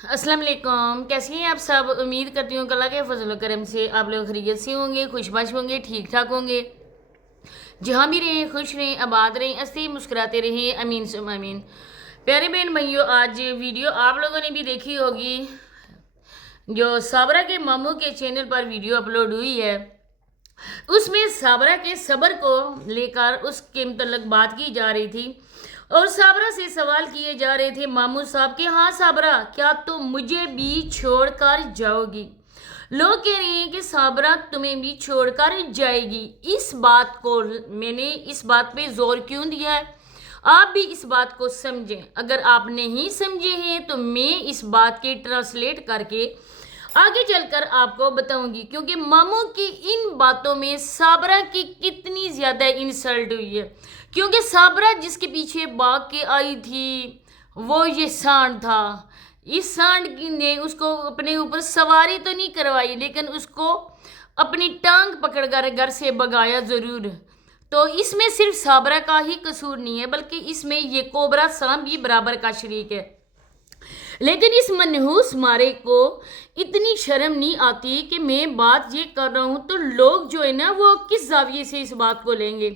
अस्सलाम वालेकुम। कैसी हैं आप सब? उम्मीद करती हूँ कि अल्लाह के फजल व करम से आप लोग खैरियत से होंगे, खुशबाश होंगे, ठीक ठाक होंगे। जहाँ भी रहें खुश रहें, आबाद रहें, हंसते मुस्कुराते रहें, अमीन सुम अमीन। प्यारे बहन भाइयों, आज वीडियो आप लोगों ने भी देखी होगी जो साबरा के मामू के चैनल पर वीडियो अपलोड हुई है। उसमें साबरा के सब्र को लेकर उसके मतलब बात की जा रही थी और साबरा से सवाल किए जा रहे थे मामू साहब के, हाँ साबरा क्या तुम मुझे भी छोड़कर जाओगी? लोग कह रहे हैं कि साबरा तुम्हें भी छोड़कर जाएगी। इस बात को मैंने इस बात पे जोर क्यों दिया है, आप भी इस बात को समझें। अगर आप नहीं समझे हैं तो मैं इस बात के ट्रांसलेट करके आगे चलकर आपको बताऊंगी, क्योंकि मामू की इन बातों में साबरा की कितनी ज्यादा इंसल्ट हुई है। क्योंकि साबरा जिसके पीछे भाग के आई थी वो ये सांड था। इस सांड की ने उसको अपने ऊपर सवारी तो नहीं करवाई, लेकिन उसको अपनी टांग पकड़कर घर से भगाया जरूर। तो इसमें सिर्फ साबरा का ही कसूर नहीं है, बल्कि इसमें ये कोबरा सांप भी बराबर का शरीक है। लेकिन इस मनहूस मारे को इतनी शर्म नहीं आती कि मैं बात ये कर रहा हूँ तो लोग जो है ना वो किस जाविये से इस बात को लेंगे।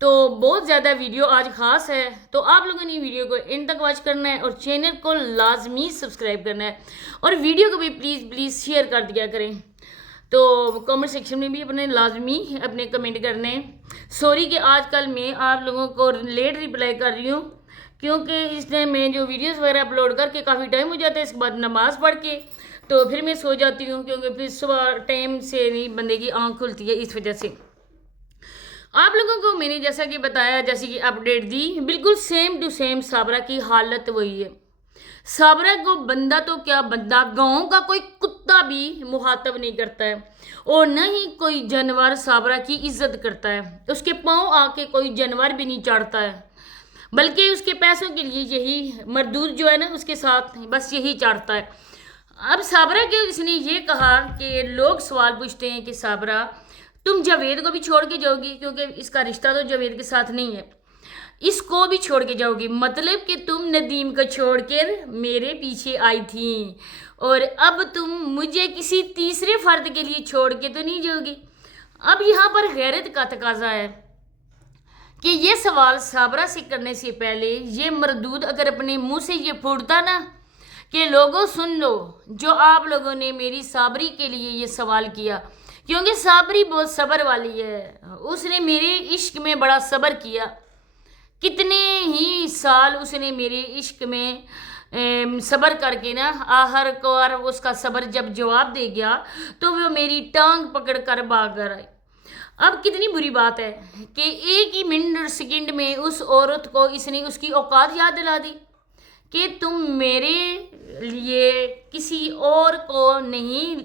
तो बहुत ज़्यादा वीडियो आज खास है, तो आप लोगों ने वीडियो को एंड तक वॉच करना है और चैनल को लाजमी सब्सक्राइब करना है और वीडियो को भी प्लीज़ प्लीज़ शेयर कर दिया करें। तो कमेंट सेक्शन में भी अपने लाजमी अपने कमेंट करने हैं। सॉरी कि आजकल मैं आप लोगों को लेट रिप्लाई कर रही हूँ, क्योंकि इस टाइम में जो वीडियोस वगैरह अपलोड करके काफ़ी टाइम हो जाता है, इसके बाद नमाज़ पढ़ के तो फिर मैं सो जाती हूँ, क्योंकि फिर सुबह टाइम से नहीं बंदे की आँख खुलती है। इस वजह से आप लोगों को मैंने जैसा कि बताया, जैसे कि अपडेट दी, बिल्कुल सेम टू सेम साबरा की हालत वही है। साबरा को बंदा तो क्या, बंदा गाँव का कोई कुत्ता भी मुहातब नहीं करता है और न ही कोई जानवर साबरा की इज्जत करता है। उसके पाँव आके कोई जानवर भी नहीं चढ़ता है, बल्कि उसके पैसों के लिए यही मजदूर जो है ना उसके साथ बस यही चाहता है। अब साबरा के इसने ये कहा कि लोग सवाल पूछते हैं कि साबरा तुम जावेद को भी छोड़ के जाओगी, क्योंकि इसका रिश्ता तो जावेद के साथ नहीं है, इसको भी छोड़ के जाओगी, मतलब कि तुम नदीम को छोड़कर मेरे पीछे आई थी और अब तुम मुझे किसी तीसरे फर्द के लिए छोड़ के तो नहीं जाओगी। अब यहाँ पर गैरत का तकाजा है कि ये सवाल साबरा से करने से पहले ये मरदूद अगर अपने मुंह से ये फूटता ना कि लोगों सुन लो, जो आप लोगों ने मेरी साबरी के लिए ये सवाल किया, क्योंकि साबरी बहुत सब्र वाली है, उसने मेरे इश्क में बड़ा सब्र किया। कितने ही साल उसने मेरे इश्क में सब्र करके ना आखिर कार उसका सब्र जब जवाब दे गया तो वो मेरी टांग पकड़ कर भाग कर आई। अब कितनी बुरी बात है कि एक ही मिनट और सेकंड में उस औरत को इसने उसकी औकात याद दिला दी कि तुम मेरे लिए किसी और को नहीं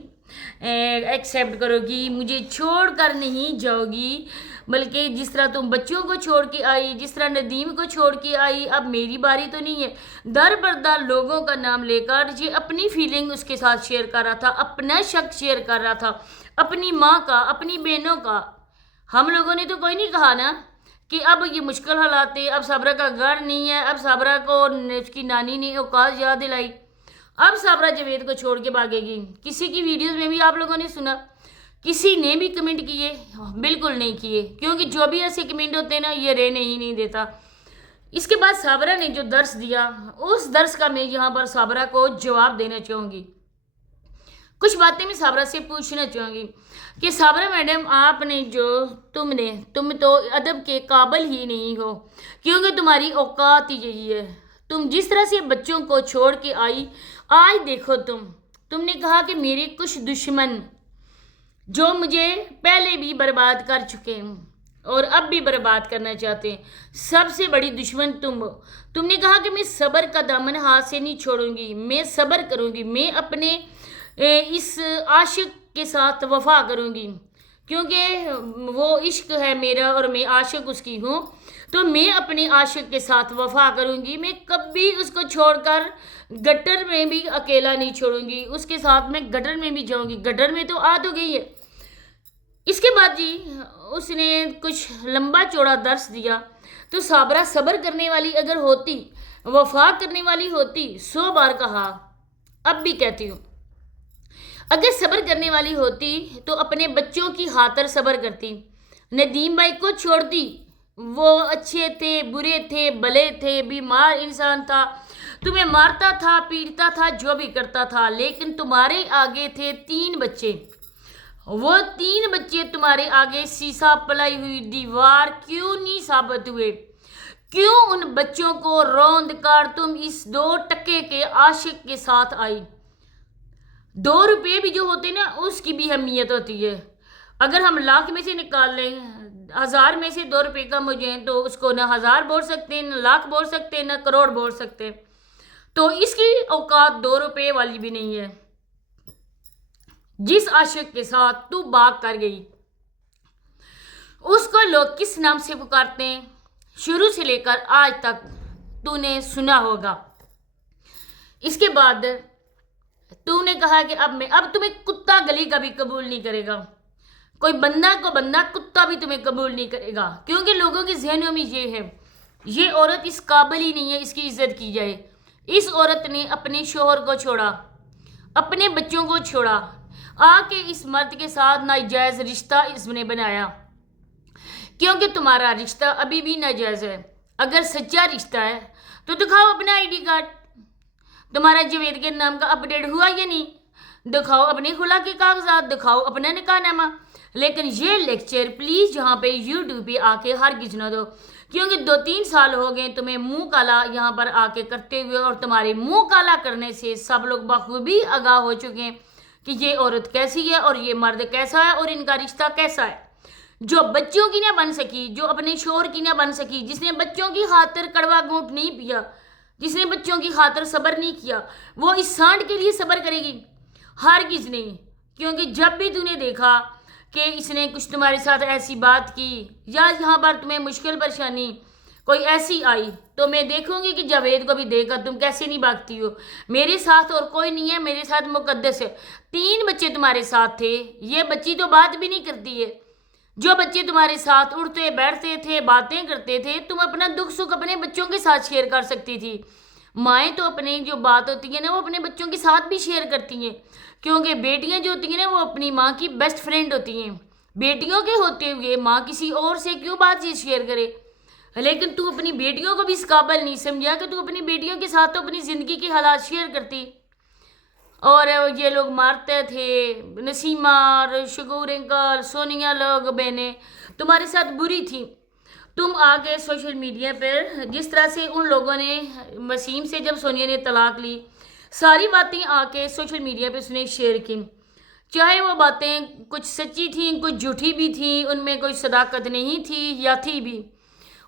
एक्सेप्ट करोगी, मुझे छोड़ कर नहीं जाओगी, बल्कि जिस तरह तुम बच्चों को छोड़ के आई, जिस तरह नदीम को छोड़ के आई, अब मेरी बारी तो नहीं है। दर बरदर लोगों का नाम लेकर ये अपनी फीलिंग उसके साथ शेयर कर रहा था, अपना शक शेयर कर रहा था, अपनी माँ का, अपनी बहनों का। हम लोगों ने तो कोई नहीं कहा ना कि अब ये मुश्किल हालात है, अब साबरा का घर नहीं है, अब साबरा को उसकी नानी ने औकात याद दिलाई, अब साबरा जावेद को छोड़ के भागेगी। किसी की वीडियोस में भी आप लोगों ने सुना, किसी ने भी कमेंट किए? बिल्कुल नहीं किए, क्योंकि जो भी ऐसे कमेंट होते हैं ना ये रहने ही नहीं देता। इसके बाद साबरा ने जो दर्स दिया, उस दर्स का मैं यहाँ पर साबरा को जवाब देना चाहूँगी। कुछ बातें मैं साबरा से पूछना चाहूँगी कि साबरा मैडम, आपने जो तुम तो अदब के काबिल ही नहीं हो, क्योंकि तुम्हारी औकात ही यही है। तुम जिस तरह से बच्चों को छोड़ के आई, आज देखो तुमने कहा कि मेरे कुछ दुश्मन जो मुझे पहले भी बर्बाद कर चुके हैं और अब भी बर्बाद करना चाहते हैं, सबसे बड़ी दुश्मन तुम हो। तुमने कहा कि मैं सब्र का दामन हाथ से नहीं छोड़ूंगी, मैं सब्र करूंगी, मैं अपने इस आशिक के साथ वफा करूंगी, क्योंकि वो इश्क है मेरा और मैं आशिक उसकी हूँ, तो मैं अपने आशिक के साथ वफा करूंगी। मैं कभी उसको छोड़कर गटर में भी अकेला नहीं छोड़ूंगी, उसके साथ मैं गटर में भी जाऊंगी। गटर में तो आ तो गई है। इसके बाद जी उसने कुछ लंबा चौड़ा दर्स दिया। तो साबरा सब्र करने वाली अगर होती, वफा करने वाली होती, 100 बार कहा اب بھی کہتی ہوں، اگر صبر کرنے والی ہوتی تو اپنے بچوں کی خاطر صبر کرتی، ندیم بھائی کو چھوڑتی۔ وہ اچھے تھے، برے تھے، بھلے تھے، بیمار انسان تھا، تمہیں مارتا تھا، پیٹتا تھا، جو بھی کرتا تھا، لیکن تمہارے آگے تھے 3 بچے۔ وہ 3 بچے تمہارے آگے سیسا پلائی ہوئی دیوار کیوں نہیں ثابت ہوئے؟ کیوں ان بچوں کو روند کر تم اس 2 ٹکے کے عاشق کے ساتھ آئی؟ 2 روپے بھی جو ہوتے نا اس کی بھی اہمیت ہوتی ہے۔ اگر ہم لاکھ میں سے نکال لیں، 1000 میں سے 2 روپے کم ہو جائیں تو اس کو نہ 1000 بول سکتے ہیں، نہ لاکھ بول سکتے ہیں، نہ کروڑ بول سکتے ہیں۔ تو اس کی اوقات 2 روپے والی بھی نہیں ہے۔ جس عاشق کے ساتھ تو بھاگ کر گئی، اس کو لوگ کس نام سے پکارتے ہیں؟ شروع سے لے کر آج تک تو نے سنا ہوگا۔ اس کے بعد تو نے کہا کہ اب تمہیں کتا گلی کا بھی قبول نہیں کرے گا، کوئی بندہ کو بندہ، کتا بھی تمہیں قبول نہیں کرے گا، کیونکہ لوگوں کے ذہنوں میں یہ ہے، یہ عورت اس قابل ہی نہیں ہے اس کی عزت کی جائے۔ اس عورت نے اپنے شوہر کو چھوڑا، اپنے بچوں کو چھوڑا، آ کے اس مرد کے ساتھ ناجائز رشتہ اس نے بنایا، کیونکہ تمہارا رشتہ ابھی بھی ناجائز ہے۔ اگر سچا رشتہ ہے تو دکھاؤ اپنا ID کارڈ، تمہارا جاوید کے نام کا اپڈیٹ ہوا یا نہیں؟ دکھاؤ اپنے خلا کے کاغذات، دکھاؤ اپنا نکاح نامہ۔ لیکن یہ لیکچر پلیز یہاں پہ YouTube پہ آ کے ہرگز نہ دو، کیونکہ 2-3 سال ہو گئے تمہیں منہ کالا یہاں پر آ کے کرتے ہوئے، اور تمہارے منہ کالا کرنے سے سب لوگ بخوبی آگاہ ہو چکے ہیں کہ یہ عورت کیسی ہے اور یہ مرد کیسا ہے اور ان کا رشتہ کیسا ہے۔ جو بچوں کی نہ بن سکی، جو اپنے شوہر کی نہ بن سکی، جس نے بچوں کی خاطر کڑوا گھونٹ نہیں پیا، جس نے بچوں کی خاطر صبر نہیں کیا، وہ اس سانڈ کے لیے صبر کرے گی؟ ہرگز نہیں، کیونکہ جب بھی تو نے دیکھا کہ اس نے کچھ تمہارے ساتھ ایسی بات کی یا یہاں پر تمہیں مشکل پریشانی کوئی ایسی آئی، تو میں دیکھوں گی کہ جاوید کو بھی دیکھ کر تم کیسے نہیں بھاگتی ہو۔ میرے ساتھ اور کوئی نہیں ہے، میرے ساتھ مقدس ہے۔ 3 بچے تمہارے ساتھ تھے، یہ بچی تو بات بھی نہیں کرتی ہے۔ جو بچے تمہارے ساتھ اٹھتے بیٹھتے تھے، باتیں کرتے تھے، تم اپنا دکھ سکھ اپنے بچوں کے ساتھ شیئر کر سکتی تھی۔ مائیں تو اپنی جو بات ہوتی ہے نا وہ اپنے بچوں کے ساتھ بھی شیئر کرتی ہیں، کیونکہ بیٹیاں جو ہوتی ہیں نا وہ اپنی ماں کی بیسٹ فرینڈ ہوتی ہیں۔ بیٹیوں کے ہوتے ہوئے ماں کسی اور سے کیوں بات چیت شیئر کرے؟ لیکن تو اپنی بیٹیوں کو بھی اس قابل نہیں سمجھا کہ تو اپنی بیٹیوں کے ساتھ تو اپنی زندگی کے حالات شیئر کرتی۔ اور یہ لوگ مارتے تھے، نسیمہ اور شگور انکل، سونیا، لوگ بہنیں تمہارے ساتھ بری تھیں۔ تم آ کے سوشل میڈیا پر جس طرح سے ان لوگوں نے وسیم سے جب سونیا نے طلاق لی، ساری باتیں آ کے سوشل میڈیا پہ اس نے شیئر کی، چاہے وہ باتیں کچھ سچی تھیں، کچھ جھوٹی بھی تھیں، ان میں کوئی صداقت نہیں تھی یا تھی بھی،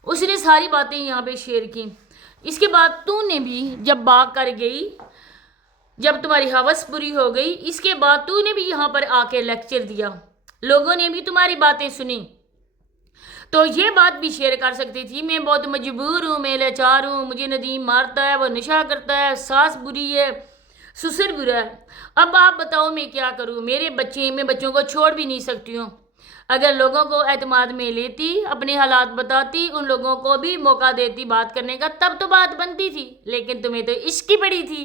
اس نے ساری باتیں یہاں پہ شیئر کی۔ اس کے بعد تو نے بھی جب باغ کر گئی، جب تمہاری حوث پوری ہو گئی، اس کے بعد تو نے بھی یہاں پر آ کے لیکچر دیا، لوگوں نے بھی تمہاری باتیں سنی، تو یہ بات بھی شیئر کر سکتی تھی، میں بہت مجبور ہوں، میں لاچار ہوں، مجھے ندیم مارتا ہے، وہ نشہ کرتا ہے، ساس بری ہے، سسر برا ہے، اب آپ بتاؤ میں کیا کروں؟ میرے بچے، میں بچوں کو چھوڑ بھی نہیں سکتی ہوں۔ اگر لوگوں کو اعتماد میں لیتی، اپنے حالات بتاتی، ان لوگوں کو بھی موقع دیتی بات کرنے کا، تب تو بات بنتی تھی، لیکن تمہیں تو عشق کی پڑی تھی۔